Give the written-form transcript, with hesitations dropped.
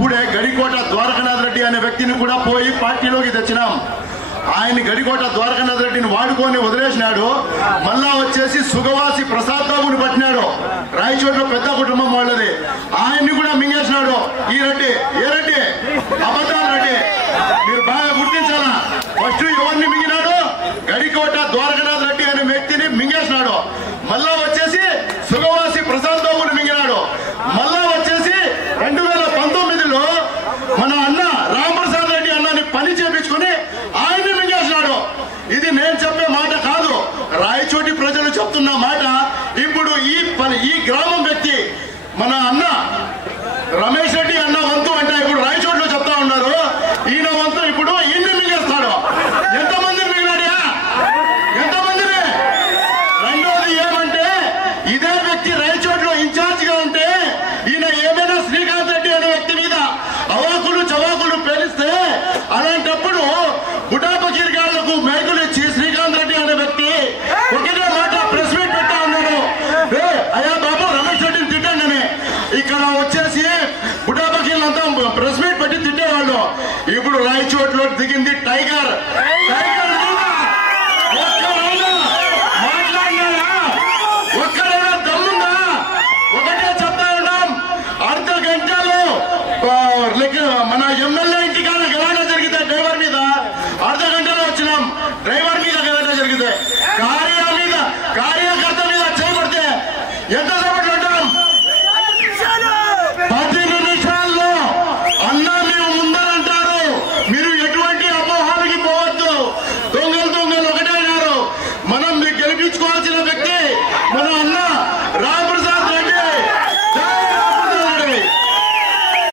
అప్పుడే గడికోట ద్వారకానాథ్ రెడ్డి అనే వ్యక్తిని కూడా పోయి పార్టీలోకి తెచ్చినాం. ఆయన గడికోట ద్వారకానాథ్ రెడ్డిని వాడుకొని వదిలేసినాడు. మళ్ళా వచ్చేసి సుగవాసి ప్రసాద్ బాబుని పట్టినాడు. రాయచోట్ల పెద్ద కుటుంబం వాళ్ళది. ఆయన్ని కూడా మింగేసినాడు ఈ రెడ్డి. ఏ